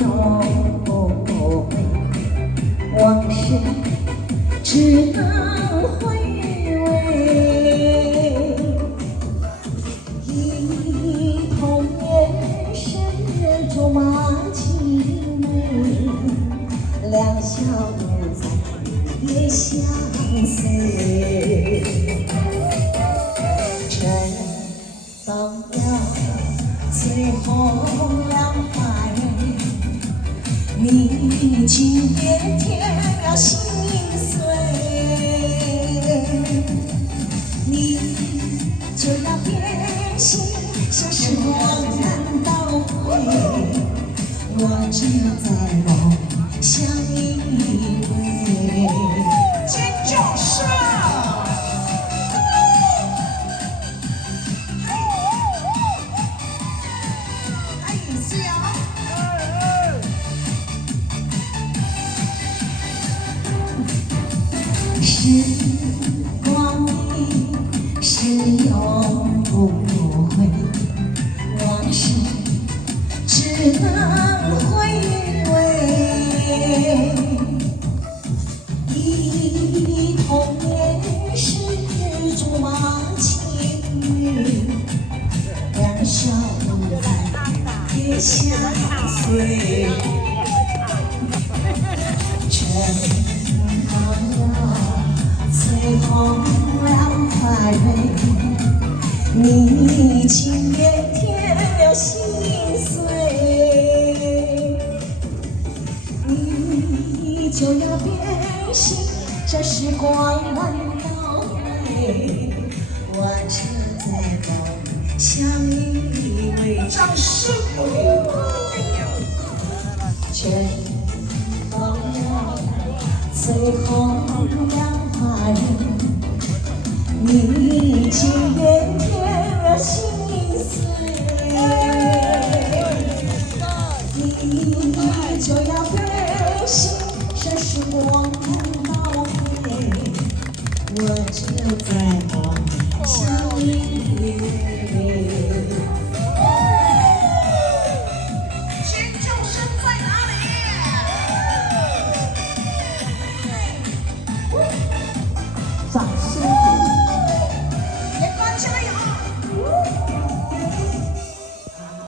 永不悔，往事只能回味。忆童年时竹马青梅，两小无猜也相随。春到了最后两百，你今天添了心碎，你就要变心，像时光难倒回，我只在梦相依偎。尖叫声！时光里是永不回，往事只能回味。忆童年时竹马青梅，两小无猜也相随。最后两块蕊，你今夜添了心碎，你就要变心，这时光难倒回，我只在梦相依偎。掌声鼓励。